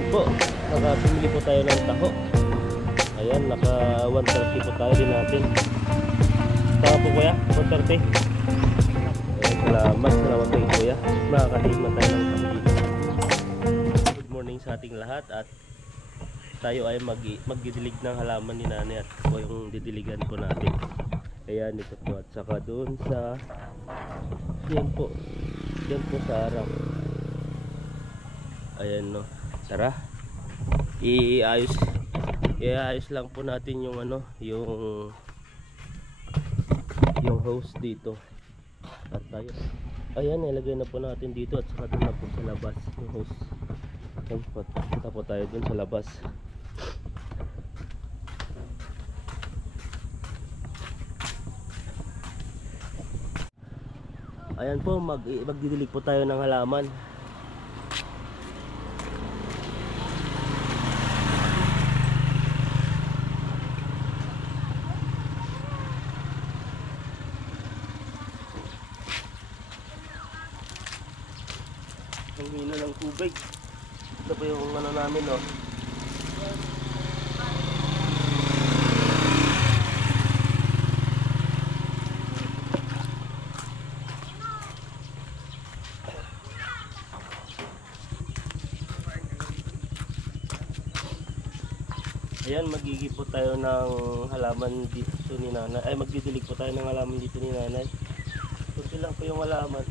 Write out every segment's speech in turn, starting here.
Ayan po, nakapimili po tayo ng taho. Ayan, naka 130 po tayo din natin. Tama po kuya, 130. Ayan, salamat kayo kuya. Makakahima tayo ng taho dito. Good morning sa ating lahat at tayo ay magdidilig ng halaman ni nanay at po yung didiligan po natin. Ayan, ito po at saka doon sa yan po sa harap. Ayan no, tara iayos lang po natin yung ano, yung hose dito at tayo, ayan, ilagay na po natin dito at saka doon na po sa labas yung hose. Ayan po, punta po tayo doon sa labas. Ayan po, magdidilig po tayo ng halaman. Ang hina ng tubig. Ito po yung ano namin, no. Ayan, magigib po tayo ng halaman dito ni nanay. Ay, magdidilig po tayo ng halaman dito ni nanay. Kunti lang po yung halaman.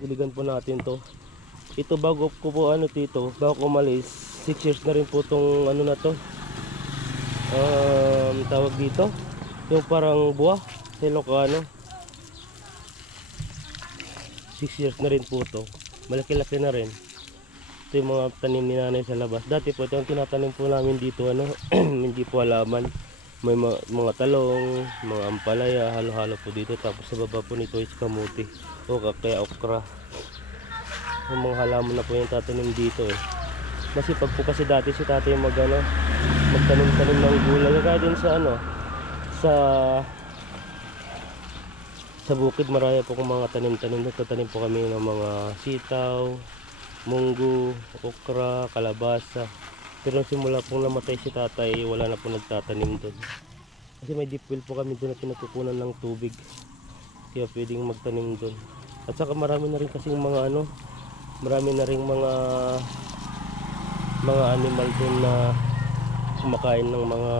Diligan po natin to. Ito bago ko po bago ko umalis, 6 years na rin po tong ano na to. Tawag dito, yung parang buwa sa Ilocano. 6 years na rin po to. Malaki-laki na rin. Ito yung mga tanim ni nanay sa labas. Dati po ito ang tinatanim po namin dito, hindi po halaman. May mga talong, mga ampalaya, halo-halo po dito. Tapos sa baba po nito is kamuti o kaya okra. Yung mga halaman na po yung tatanim dito Masipag po kasi dati si tatay magtanim-tanim ng gulay. Kaya din sa bukid maraya po kung mga tanim-tanim. Nagtatanim po kami ng mga sitaw, munggo, okra, kalabasa. Pero simula pong namatay si tatay, wala na po nagtatanim doon. Kasi may deep well po kami doon na pinagkukunan ng tubig. Kaya pwedeng magtanim doon. At saka marami na rin kasing marami na rin mga animal doon na kumakain ng mga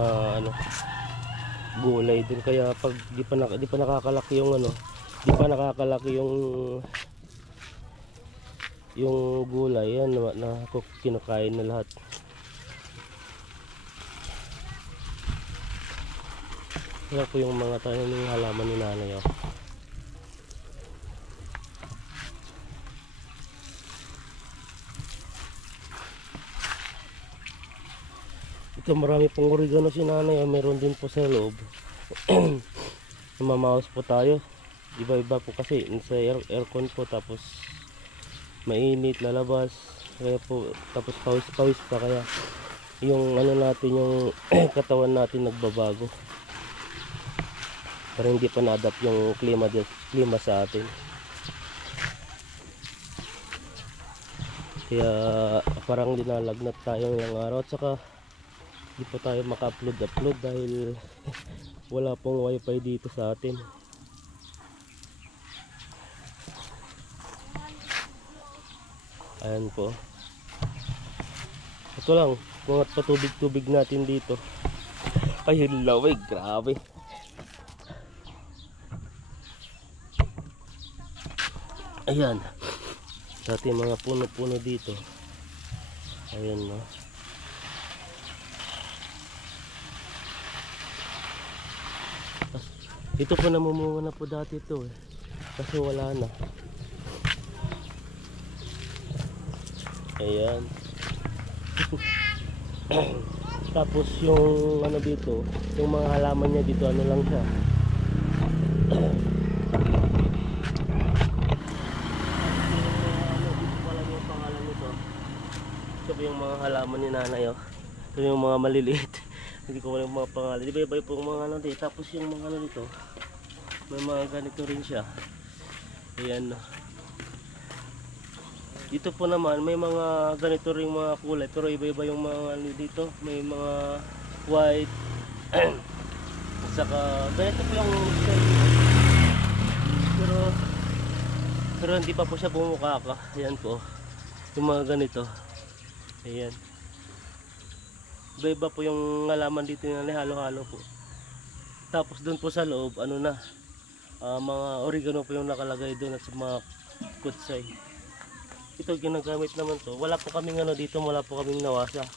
gulay doon. Kaya pag di pa nakakalaki yung gulay yan na kinakain na lahat. Yan po yung mga tanim ng halaman ni nanay. Ito marami pong oregano si nanay. Meron din po sa loob. Mamaos po tayo. Iba-iba po kasi sa aircon po. Tapos mainit, lalabas. Kaya po, tapos pawis pa. Kaya yung natin, yung katawan natin nagbabago. Parang hindi pa na-adapt yung klima sa atin. Kaya parang dinalagnat tayo ngayong araw. At saka hindi pa tayo maka-upload dahil wala pong wifi dito sa atin. Ayan po. Ito lang, mga patubig-tubig natin dito. Ay, lawig, grabe. Ayan. Dati mga puno-puno dito. Ayan no. Ito po namumunga na po dati ito kasi wala na. Ayan. Tapos yung dito, yung mga halaman niya dito lang siya. yung mga halaman ni nanay, oh. Ito yung mga maliliit. Hindi ko alam yung mga pangalan. Iba-iba po yung mga ano dito. Tapos yung mga ano nito, may mga ganito rin siya. Ayan, no. Dito po naman may mga ganito ring mga kulay, pero iba-iba yung mga ano dito. May mga white. At saka ganito po yung pero hindi pa po siya bumukaka. Ayan po. Yung mga ganito. Ayan. Iba-iba po yung halaman dito na halo-halo po. Tapos doon po sa loob, ano na, mga oregano po yung nakalagay doon at sa mga kutsay. Ito ginagamit naman to. Wala po kaming ano dito, wala po kaming nawasa.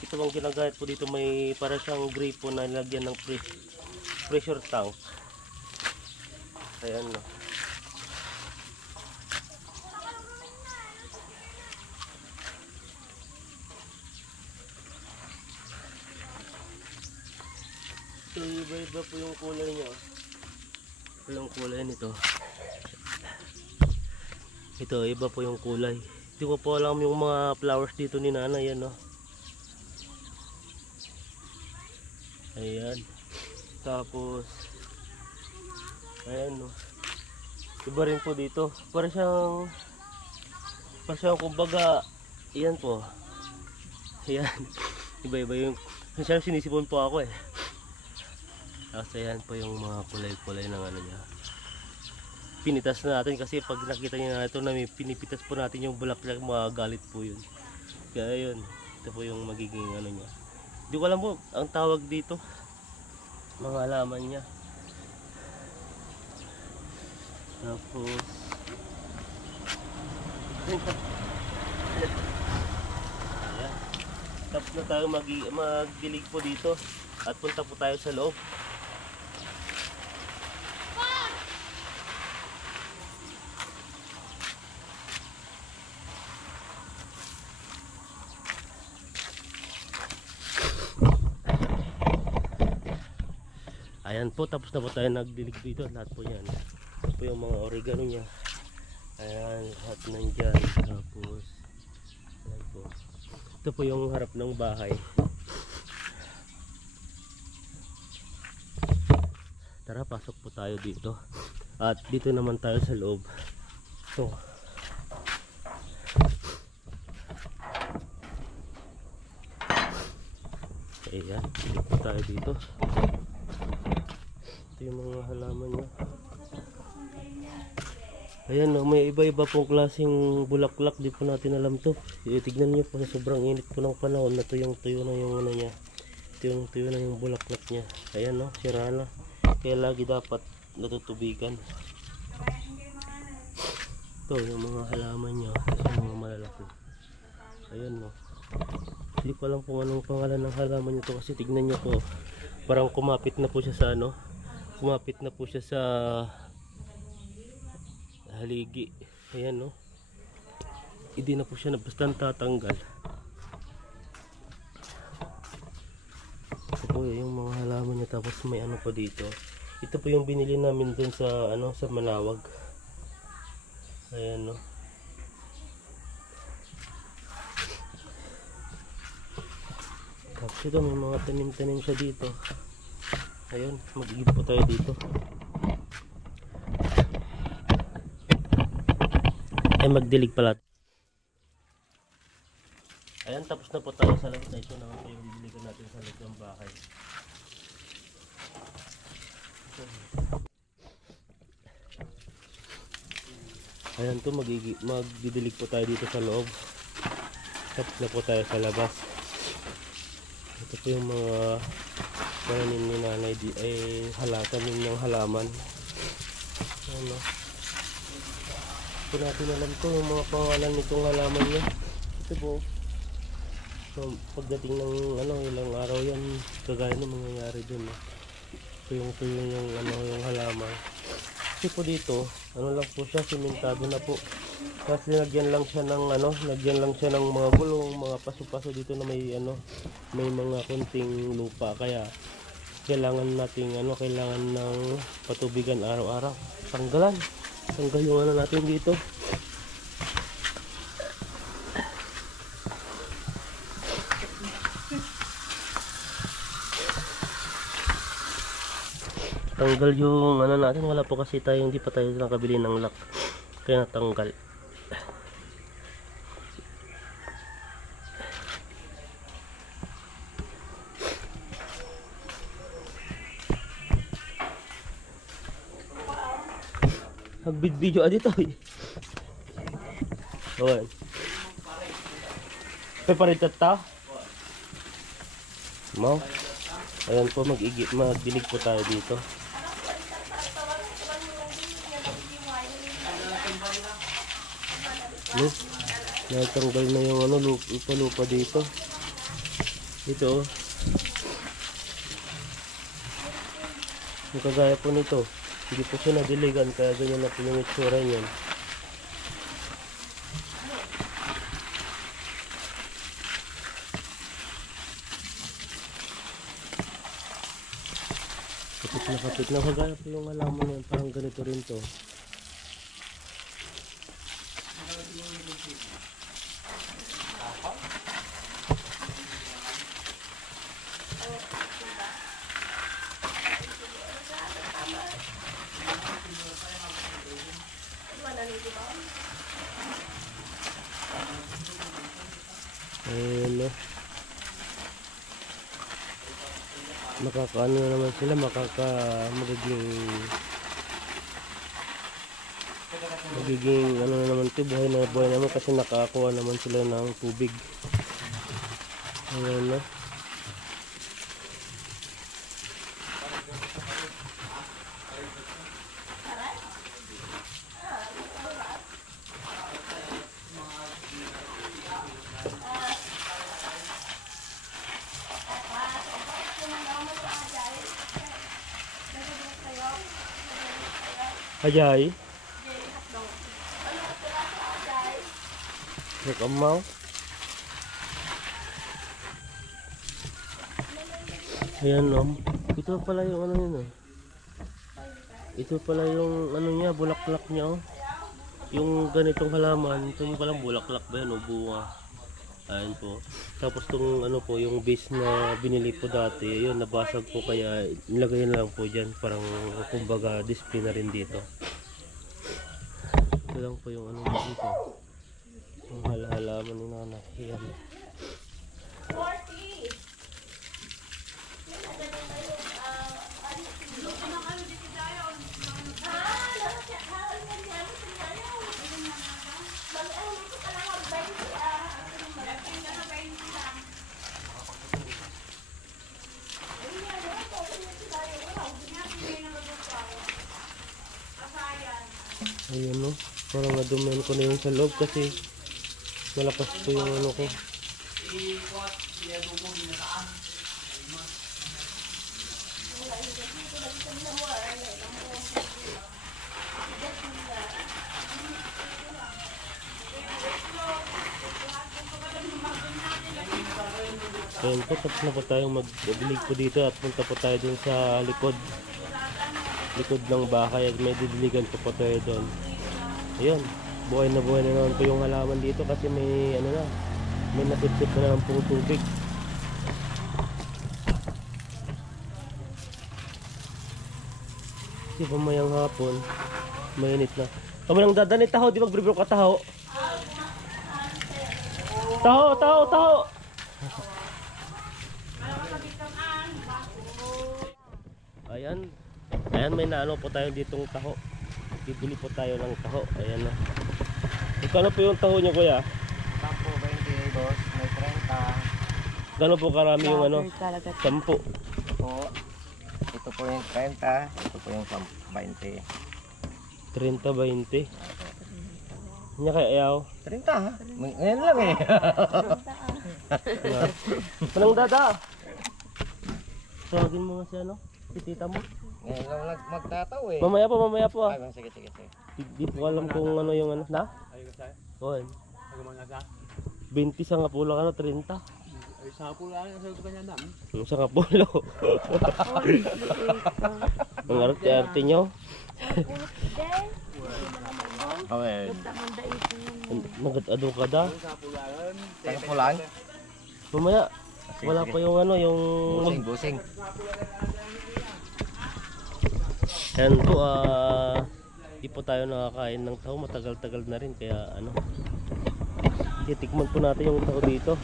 Ito ang ginagamit po dito, may para siyang gray po na nilagyan ng pressure tank. Ayan, no. So iba-iba po yung kulay niya. Ito yung kulay nito. Ito iba po yung kulay. Hindi ko po alam yung mga flowers dito ni nanay, yan, no. Ayan. Tapos ayan, no. Iba rin po dito. Para siyang kumbaga, ayan po. Ayan. Iba-iba yung sinisipon po ako, eh. Tapos ayan po yung mga kulay-kulay ng ano niya. Pinitas na natin kasi pag nakita niyo na ito na may pinipitas po natin yung bulaklak, magagalit po yun. Kaya yun, ito po yung magiging ano niya. Hindi ko alam po ang tawag dito, mga halaman niya. Tapos ayan. Tapos na tayo magdilig po dito at punta po tayo sa loob. Ayan po, tapos na po tayo nagdilig dito. Lahat po yan. Ito po yung mga oregano nya. Ayan, lahat nandyan. Tapos ayan po. Ito po yung harap ng bahay. Tara, pasok po tayo dito. At dito naman tayo sa loob. Ito. Ayan, dito tayo dito. Yung mga halaman niya. Ayan, no, may iba-iba pong klaseng bulaklak. Di po natin alam to. Tignan niyo po, sa sobrang init po ng panahon na tuyong-tuyo na yung ano niya. Tuyong-tuyo na yung bulaklak niya. Ayan, no, sira na. Kaya lagi dapat natutubigan. Ito yung mga halaman niya, yung mga malalaki. Ayan, no. Hindi ko alam kung anong pangalan ng halaman niyo to kasi tignan niyo po. Parang kumapit na po siya sa ano. Kumapit na po siya sa haligi. Ayan, no. Hindi na po siya basta tatanggal. Ito po yung mga halaman niya. Tapos may ano pa dito. Ito po yung binili namin dun sa ano, sa Manawag. Ayan, no. Tapos ito may mga tanim-tanim siya dito. Ayun, mag-igib po tayo dito. Ay, magdilig pala. Ayan, tapos na po tayo sa loob na ito. Naman po yung diligan natin sa loob ng bahay. Ayan to, magdidilig po tayo dito sa loob. Tapos na po tayo sa labas. Ito po yung mga pananim ni nanay ay halatanin ng halaman. Ano? Ito natin alam ko yung mga pangalan nitong halaman niya. Ito po. So, pagdating ng ano, ilang araw yan, kagaya ng mangyayari dun. Ito yung yung halaman. Kasi po dito, ano lang po siya, simentado na po. Kasi lagyan lang siya ng ng mga gulong, mga paso-paso dito na may may mga kunting lupa, kaya kailangan nating kailangan ng patubigan araw-araw. Tanggal yung natin dito. natanggal yung ano natin. Wala po kasi tayo, hindi pa tayo nakabili ng lock. Kaya natanggal. Nagbid-video dito eh. Okay. Prepared ta? Mau. Ayan po, magdilig po tayo dito. Look, natanggal na yung ano, lupa dito. Ito oh. Yung kagaya po nito, hindi po siya nadiligan, kaya ganyan na po yung itsura niyan. Kapit na kagaya po yung halaman yan, parang ganito rin to. Ayun no. Makakaano naman sila, magiging ano na naman ito, buhay naman kasi nakakuha naman sila ng tubig. Ayun no. Ajay. Nakamaw. Ayan no. Ito pala yung ano yun oh. Ito pala yung ano niya, bulaklak niya oh. Yung ganitong halaman, ito yung palang bulaklak ba yan o bunga. Ayan po. Tapos itong ano po, yung base na binili po dati, ayun, nabasag po kaya nilagay na lang po dyan. Parang kumbaga display na rin dito. Ito lang po yung ano dito. Yung halaman ni nanay. Ayan. Ayun no, parang nadumihan ko na yung sa loob kasi malakas po yung ano ko. Ayun po, tapos na po tayong magdilig po dito at punta po tayo dun sa likod ng bahay at may didiligan po tayo doon. Ayun, buhay na naman po yung halaman dito kasi may ano na, may nasipsip na naman pong tubig. Kasi pamayang hapon, mainit na. Kami nang dadanit taho, di mag-bro ka taho. Taho! Ayan, may naano po tayo ditong taho. Bibili po tayo ng taho. Ayan na. Kano po yung taho nyo kuya? 10, 20, boss. May 30. Gano'n po karami yung ano? 10. Po. Ito po yung 30. Ito po yung 20. 30, 20. Nya kaya ayaw? 30 ha? Ngayon lang eh. Panang dada. Tawagin mo nga si ano? Si tita mo. Ngayon lang magtataw eh. Mamaya po ah. Ay, sige. Di po alam kung ano yung ano. Na? Oo. 20 sa nga pulo ka na, 30. Ay, sa pulo lang ang sagot kanya dam. Yung sa nga pulo. Ang arte-arte nyo. Okay. Nagad-ado ka da. Tangpulan. Mamaya. Wala pa yung ano, yung... Busing. Ayan po, di po tayo nakakain ng taho, matagal-tagal na rin, kaya ano, titikman po natin yung taho dito.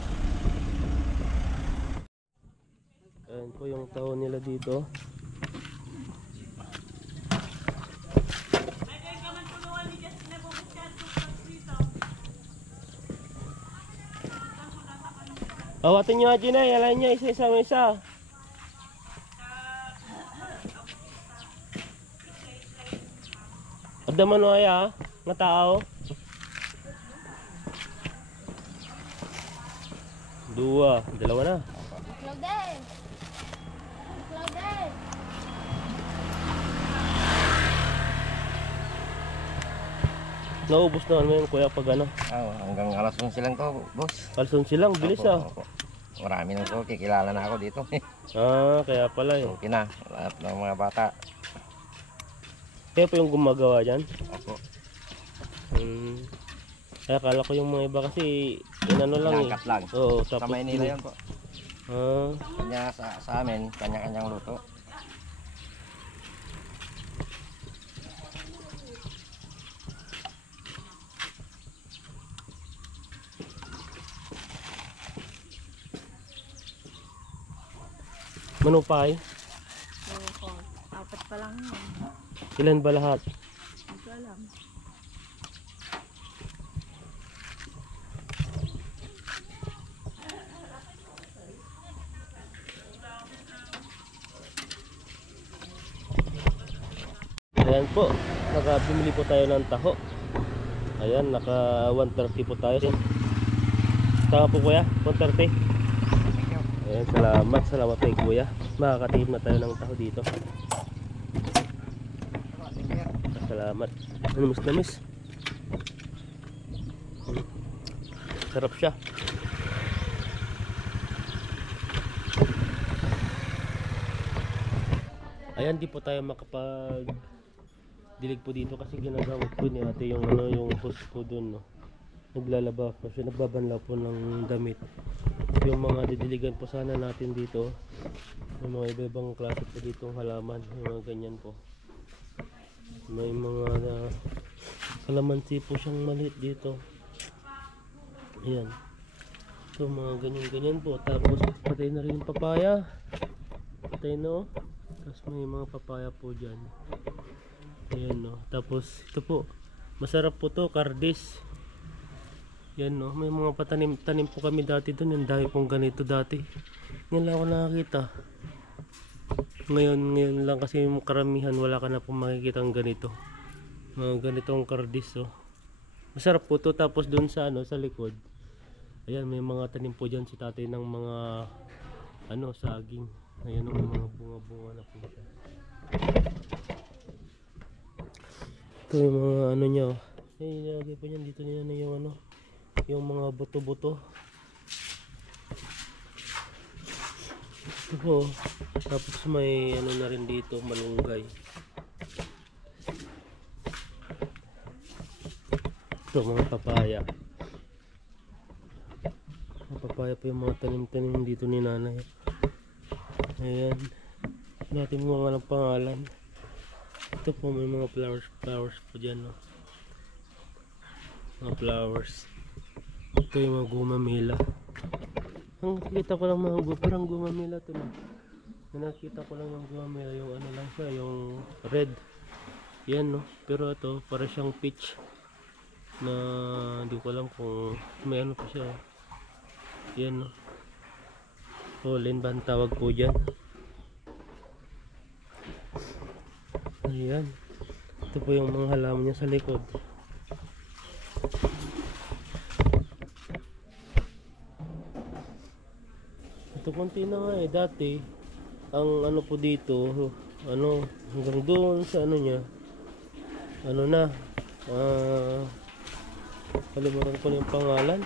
Ayan po yung taho nila dito. Awatin nyo nga Gina, alay niya isa-isa. Adaman mo ay nga tao. Dalawa na. Claudel! Claudel! Naubos na ano yun kuya pag ano. Hanggang alas 11 lang to, boss. Kalson silang, bilis Opo. Marami nang so, kikilala na ako dito. Kaya pala yun. Okay na, lahat ng mga bata. Kaya po yung gumagawa dyan. Opo. Kaya akala ko yung mga iba kasi inano lang eh. Inangkat lang. Oo, Sa tapos Maynila yun po. Ah, Kanya sa amin, kanya-kanyang luto. manupay. Oo, apat pa lang yun. Ilan ba lahat? Hindi ko alam. Ayan po, nakabimili po tayo ng taho. Ayan, naka 130 po tayo. Tama po kuya, 130. Ayan, salamat kay kuya. Makakatihim na tayo ng taho dito. Salamat. Namis. Sarap siya. Ayan, di po tayo makapag dilig po dito kasi ginagawa po ni ate yung yung host po doon, no. Naglalaba po siya, nagbabanlaw po ng damit. Yung mga didiligan po sana natin dito, may mga iba-ibang klase po ditong halaman, yung mga ganyan po. May mga kalamansi po siyang maliit dito. Ayan. So mga ganyan po. Tapos patay na rin yung papaya. Patay, no. Tapos may mga papaya po dyan. Ayan, no. Tapos ito po, masarap po to, kardis. Yan, no. May mga tanim po kami dati doon. Ang dami pong ganito dati. Ngayon lang ako nakakita. Ngayon lang kasi yung karamihan wala ka na pong makikita ang ganito. Mga ganitong kardis, oh. Masarap po to. Tapos doon sa sa likod. Ayan, may mga tanim po dyan si tatay ng mga saging. Ayan, may mga bunga-bunga na po siya. Ito yung mga niya, oh. Nilagay po niyan dito niya na yung mga buto-buto. Ito po. Tapos may na rin dito, malunggay. Ito mga papaya. Mga papaya po yung mga tanim-tanim dito ni nanay. Ayan. Natin mga ng pangalan. Ito po may mga flowers po dyan, no? Mga flowers. Ito yung mga gumamela. Ang nakikita ko lang parang gumamela ito, no? Nakita ko lang yung gumamela, yung lang siya, yung red. Yan, no? Pero ito para siyang peach na hindi ko alam kung may pa siya. Yan, no? Pollen ba ang tawag po dyan? Ayan. Ito po yung mga halaman niya sa likod. Ito konti na nga eh. Dati ang po dito hanggang doon sa niya kalimutan ko na yung pangalan.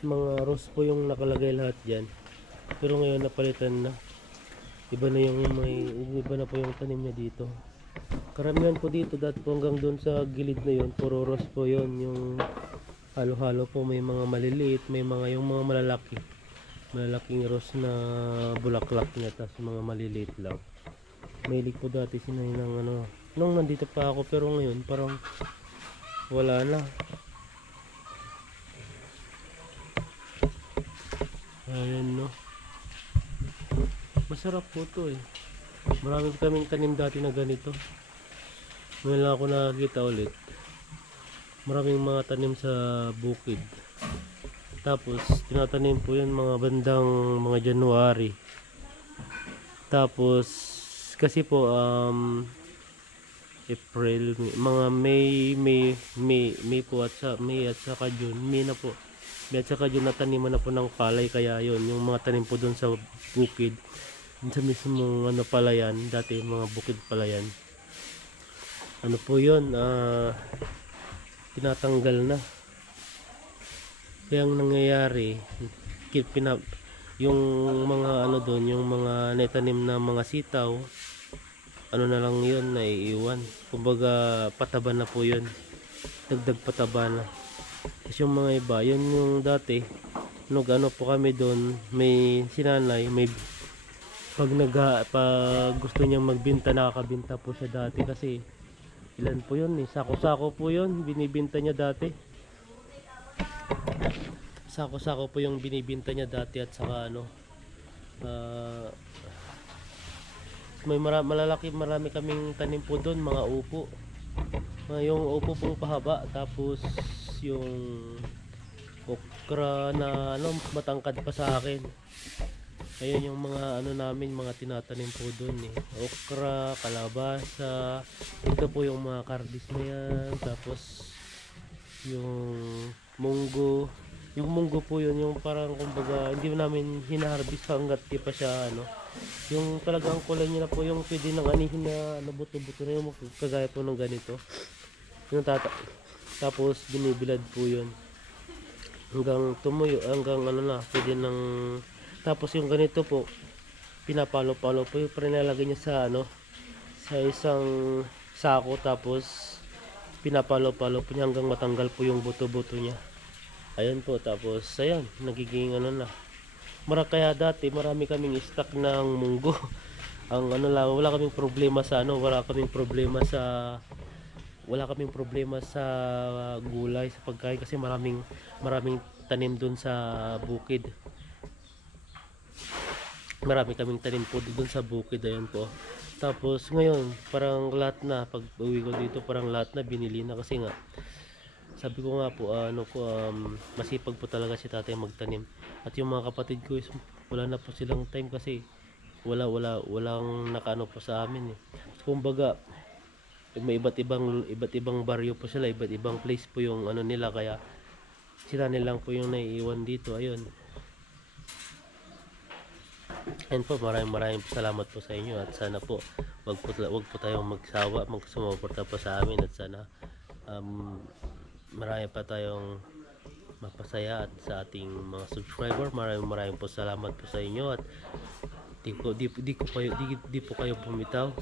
Mga rose po yung nakalagay lahat dyan. Pero ngayon napalitan na. Iba na po yung tanim niya dito. Karamihan po dito dati po hanggang doon sa gilid na yun, puro rose po yun. Yung halo-halo po, may mga maliliit, may mga yung mga malalaking rose na bulaklak niya, tapos mga maliliit lang. Mahilig po dati si Nay ng ano. Nung nandito pa ako pero ngayon parang wala na. Ayan no. Masarap po to eh. Marami kaming tanim dati na ganito. Ngayon lang ako nakakita ulit. Maraming mga tanim sa bukid. Tapos tinatanim po yun mga bandang mga January. Tapos kasi po April, mga May po at saka June, May na po. May at saka June nataniman na po ng palay, kaya yun, yung mga tanim po doon sa bukid, dun sa mismong ano palayan, dati mga bukid palayan. Ano po yun, tinatanggal na. Kaya ang nangyayari, yung mga ano doon, yung mga naitanim na mga sitaw, ano na lang yun, naiiwan. Kumbaga pataba na po yun, dagdag pataba na. Kasi yung mga iba, yun yung dati, nung ano po kami doon, may sinanay, may pag gusto niyang magbenta, nakakabenta po siya dati kasi ilan po yun eh, sako-sako po yun, binibenta niya dati. Sako-sako po yung binibenta niya dati at saka ano, may marami kaming tanim po doon, mga upo. Yung upo pong pahaba, tapos yung okra na ano, matangkad pa sa akin. Ayun yung mga ano namin, mga tinatanim po doon eh. Okra, kalabasa, ito po yung mga kardis na yan, tapos yung munggo. Yung munggo po yun, yung parang kumbaga hindi namin hinaharbis hanggat di pa siya ano. Yung talagang kulay niya na po yung pwede nang anihin na ano, buto-buto na yung kagaya po ng ganito. Yung tapos binibilad po yun. Hanggang tumuyo, hanggang ano na, pwede nang tapos yung ganito po, pinapalo-palo po yung prinalagay niya sa ano, sa isang sako, tapos pinapalo-palo po niya hanggang matanggal po yung buto-buto niya. Ayun po, tapos ayan, nagiging ano na. Kaya dati marami kaming stock ng munggo. Ang ano lang, wala kaming problema sa ano, wala kaming problema sa gulay, sa pagkain kasi maraming tanim dun sa bukid. Marami kaming tanim po dun sa bukid, ayun po. Tapos ngayon, parang lahat na, pag uwi ko dito, parang lahat na binili na kasi nga sabi ko nga po, masipag po talaga si tatay magtanim. At yung mga kapatid ko is wala na po silang time kasi walang nakaano po sa amin eh. Kumbaga, may iba't ibang baryo po sila, iba't ibang place po yung ano nila, kaya sila nilang po yung naiiwan dito. Ayun. And po, maraming salamat po sa inyo at sana po wag po tayong magsawa, magsumuporta po sa amin at sana marami pa tayong mapasaya at sa ating mga subscriber. Maraming po salamat po sa inyo at di po kayo bumitaw.